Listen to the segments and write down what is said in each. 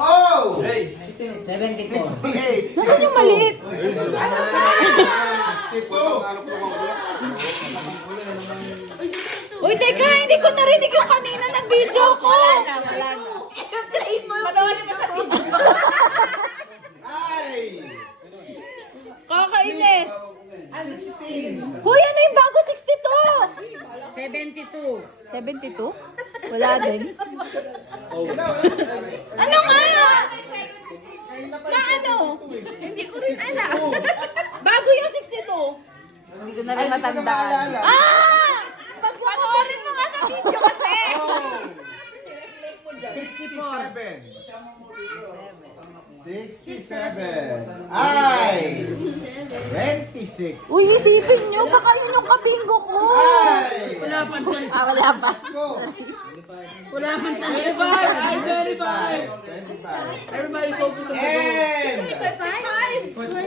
Oh! 74. 68. Nasaan yung maliit? Uy, teka, hindi ko narinig yung kanina ng video ko. I-play mo. Panoorin ka sa video. Ay! Kakainis. Hoy, ano yung bago 72. 62? 72? Wala din. Ano nga? Na ano? Hindi ko rin alam. Bago yung 62? Hindi ko na rin matandaan. Ah! Panoorin mo nga sa video kasi. 64. 67. Ay! 26. Uy, isipin nyo, baka yun yung kabingo ko. Ay! Wala pa dyan. Wala pa. Go! Wala pa dyan. 25. Everybody focus on the goal. And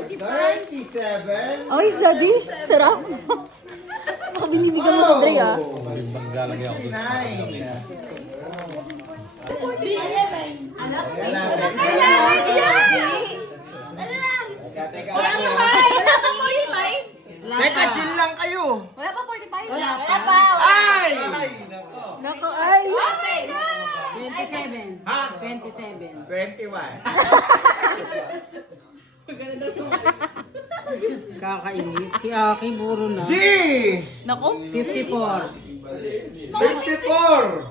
37. Ay, Zadi, sarap. Baka binibigyan mo sa Dre, ah. 69. Teka, chill lang kayo. Wala pa 45? Wala pa. Ay! Nako, ay. 27. Ha? 27. 21. Kakainis. Si Aki, buro na. G! Nako. 54. 54.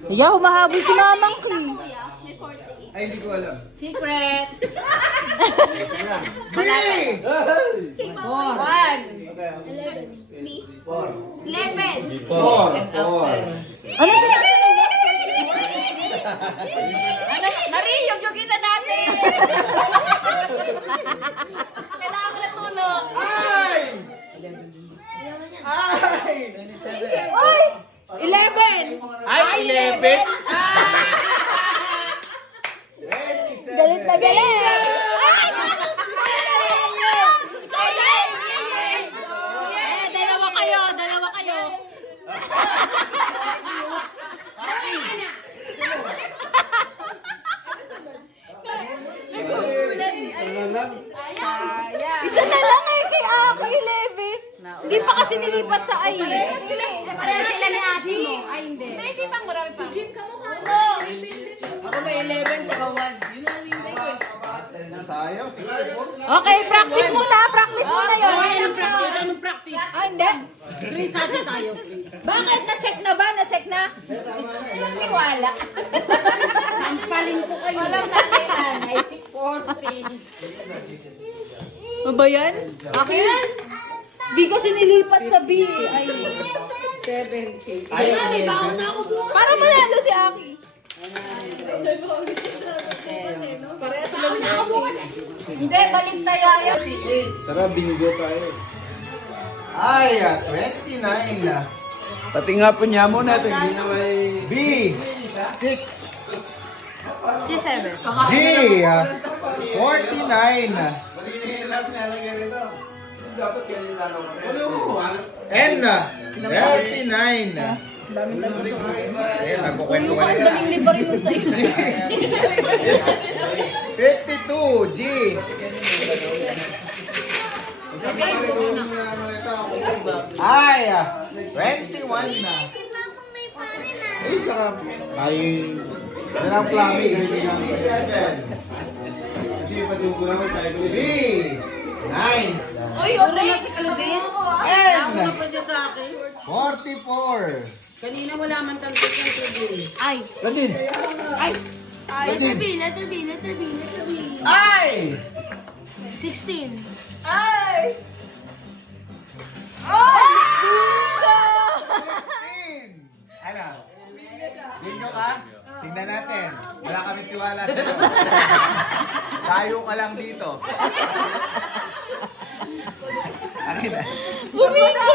Kaya humahabol si Mamang Ki. Ay, hindi ko alam. Secret. B! 4. 11. 4. Ano pinag- Ano? Marie, yung kita natin. Kailangan ko na tulong. Ay! Ay! Uy! 11! Ay, 11? Galit na galit! Dalawa kayo, dalawa kayo. Isa na lang eh, kay ako 11. Hindi pa kasi nilipat sa ay. Pareho sila ni Ate mo. Ay, hindi. Hindi pa marami pa. Si Jim, kamukha mo. Ako may 11 tsaka 1. Yun ang hindi ko. Sayaw, 64. Okay, practice muna yun. Anong practice? Anong practice? Ah, hindi. 3 sa atin tayo. Bakit? Na-check na ba? Na-check na? Tiwala. Sampalin ko kayo. Walang nanay. 40. Ano ba yan? Akin? Di kasi nilipat sa B. Ay. 70. Ay, Para manalo si Aki. Hindi, balik tayo. Tara, bingo tayo. Ay, 29 na. Pati nga po niya mo natin. Hindi na may... B, 6. G7. G, 49. N, 39. Ayun, nagkukwento ka na Ang siya. daming liba rin nun sa'yo. 52, G. Ay, 21 na. Ay, saka, ay, yan ang plumbing, kaibigan ko. 7. Kasi pasuko na ko tayo. B, 9. Uy, okay. Si Kaludin. N, Pa siya sa akin. 44. Kanina wala man tantos ng tubig. Ay. Ladin. Ay. Letter B, letter B, letter B, letter B. Ay! 16. Ay! 16! Ano? Bingo ka? Tingnan natin. Wala kami tiwala sa'yo. Tayo ka lang dito. Akin na. Bumiso!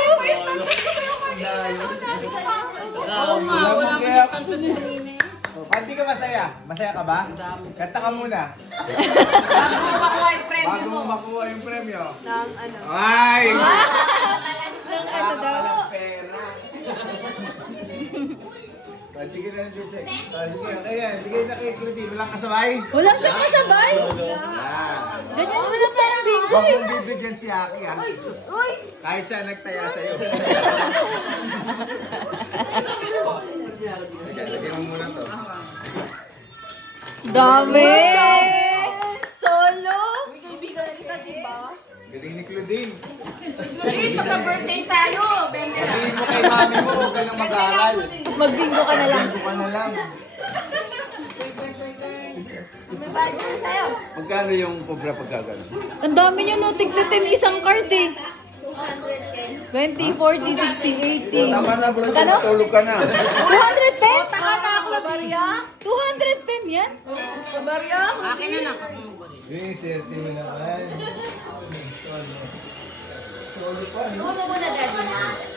Oo nga, wala man yung tantos kanina. Pati ka masaya? Masaya ka ba? Kanta ka muna. Bago mo makuha yung premyo Bago mo. mo makuha yung premyo. Ng ano? Ay! Ng ano daw? Pera. Sige na, sige. Okay yan. Sige na kay Claudine. Walang kasabay. Wala siyang kasabay. Ah. Ganyan mo lang parang bingo. Huwag mong bibigyan si Aki ah. Kahit siya nagtaya sa'yo. Sige, lagyan mo muna to. Dami! Solo! Galing ni Claudine. Uy, pagka-birthday tayo. Bente. Sabihin mo kay mami mo, huwag ka nang mag-aaral. Magbingo ka na lang. Bingo ka na lang. Magkano yung cobra pagkagano? Ang dami niyo no, tignatin isang card eh. 20, 40, 60, 80. Tama na bro, Magkano? matulog ka na. 210? Taka na ako, Maria. 210 yan? Maria. Akin na lang. Yung swerte mo naman. Ano mo na, daddy?